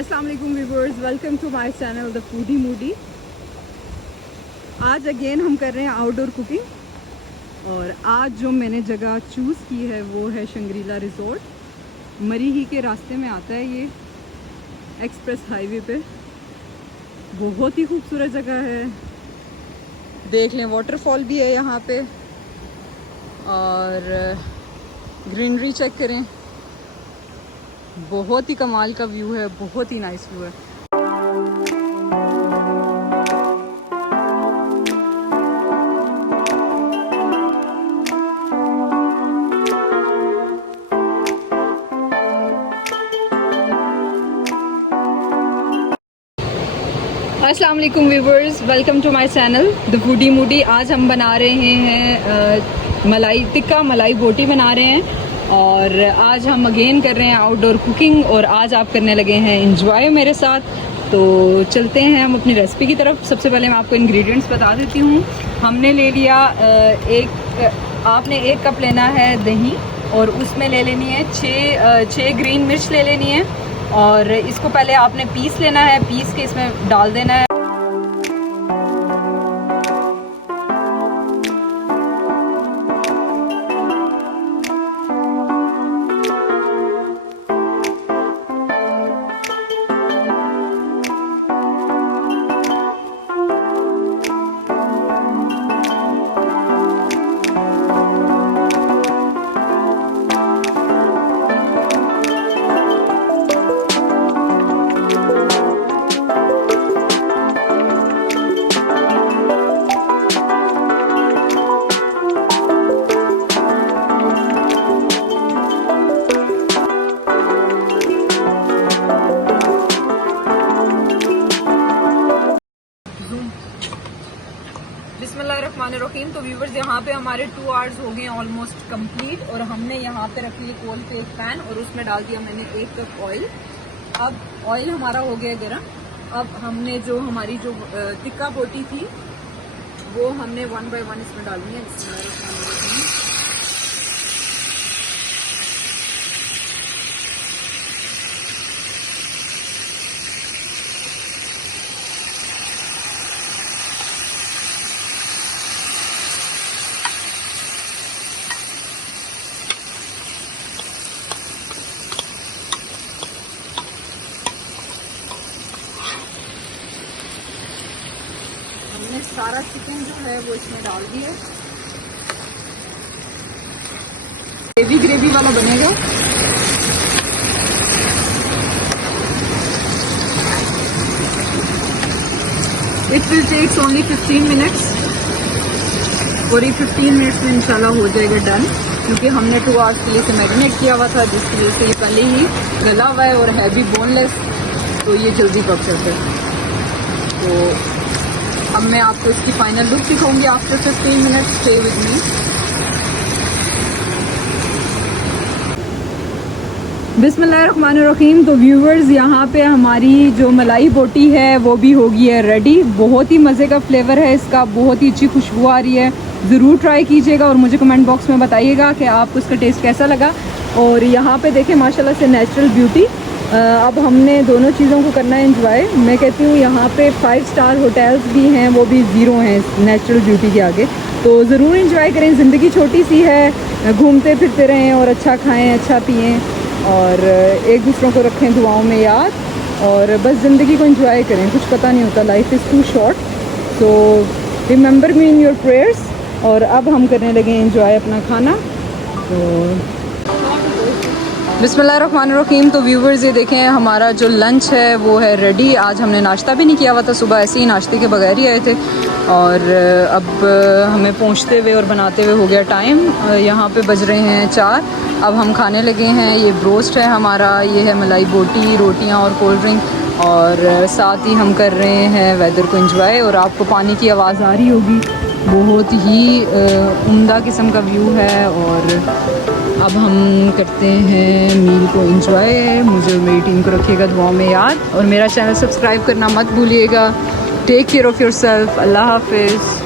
अस्सलाम वालेकुम viewers, welcome to my channel the foodie moody. आज अगेन हम कर रहे हैं आउटडोर कुकिंग और आज जो मैंने जगह चूज़ की है वो है शंग्रीला रिजॉर्ट। मरी ही के रास्ते में आता है ये, एक्सप्रेस हाईवे पे। बहुत ही खूबसूरत जगह है, देख लें। वाटरफॉल भी है यहाँ पे और ग्रीनरी चेक करें, बहुत ही कमाल का व्यू है, बहुत ही नाइस व्यू है। अस्सलाम वालेकुम viewers, welcome to my channel the foodie moody. आज हम बना रहे हैं मलाई टिक्का, मलाई बोटी बना रहे हैं और आज हम अगेन कर रहे हैं आउटडोर कुकिंग और आज आप करने लगे हैं एंजॉय मेरे साथ। तो चलते हैं हम अपनी रेसिपी की तरफ। सबसे पहले मैं आपको इंग्रेडिएंट्स बता देती हूँ। हमने ले लिया आपने 1 कप लेना है दही और उसमें ले लेनी है 6 ग्रीन मिर्च ले लेनी है और इसको पहले आपने पीस लेना है, पीस के इसमें डाल देना है। बिस्मिल्लाहिर्रहमानिर्रहीम। तो व्यूवर्स, यहाँ पे हमारे 2 आवर्स हो गए ऑलमोस्ट कंप्लीट और हमने यहाँ पे रख लिया कोल पे एक पैन और उसमें डाल दिया मैंने 1 कप ऑयल। अब ऑयल हमारा हो गया गर्म। अब हमने जो हमारी जो टिक्का बोटी थी वो हमने 1 बाय 1 इसमें डालनी है। बिस्मिल्लाहिर्रहमानिर्रहीम। हमने सारा चिकन जो है वो इसमें डाल दिया। ग्रेवी वाला बनेगा। It will takes only 15 minutes और ये 15 मिनट्स में इंशाल्लाह हो जाएगा डन, क्योंकि हमने 2 आवर्स के लिए से मैरिनेट किया हुआ था, जिसकी वजह से ये पहले ही गला हुआ है और है भी बोनलेस, तो ये जल्दी पक जाता है। तो अब मैं आपको इसकी फाइनल लुक दिखाऊंगी after 15 minutes. Stay with me. बिस्मिल्लाहिर्रहमानिर्रहीम। तो व्यूवर्स, यहाँ पे हमारी जो मलाई बोटी है वो भी होगी है रेडी। बहुत ही मज़े का फ्लेवर है इसका, बहुत ही अच्छी खुशबू आ रही है। ज़रूर ट्राई कीजिएगा और मुझे कमेंट बॉक्स में बताइएगा कि आपको इसका टेस्ट कैसा लगा। और यहाँ पे देखें माशाल्लाह से नेचुरल ब्यूटी। अब हमने दोनों चीज़ों को करना है एंजॉय। मैं कहती हूँ यहाँ पे 5 स्टार होटल्स भी हैं, वो भी ज़ीरो हैं नेचुरल ब्यूटी के आगे। तो ज़रूर एंजॉय करें, ज़िंदगी छोटी सी है, घूमते फिरते रहें और अच्छा खाएं, अच्छा पिएं और एक दूसरों को रखें दुआओं में याद और बस ज़िंदगी को एंजॉय करें। कुछ पता नहीं होता, life is too short, so remember me in your prayers. और अब हम करने लगे एंजॉय अपना खाना। तो बिस्मिल्लाहिर्रहमानिर्रहीम। तो व्यूवर्स, ये देखें हमारा जो लंच है वो है रेडी। आज हमने नाश्ता भी नहीं किया हुआ था, सुबह ऐसे ही नाश्ते के बगैर ही आए थे और अब हमें पहुंचते हुए और बनाते हुए हो गया टाइम। यहाँ पे बज रहे हैं 4। अब हम खाने लगे हैं। ये ब्रोस्ट है हमारा, ये है मलाई बोटी, रोटियाँ और कोल्ड ड्रिंक और साथ ही हम कर रहे हैं वेदर को एंजॉय। और आपको पानी की आवाज़ आ रही होगी, बहुत ही उम्दा किस्म का व्यू है। और अब हम करते हैं मील को एंजॉय। मुझे और मेरी टीम को रखिएगा दुआओं में याद और मेरा चैनल सब्सक्राइब करना मत भूलिएगा। Take care of yourself. अल्लाह हाफिज़।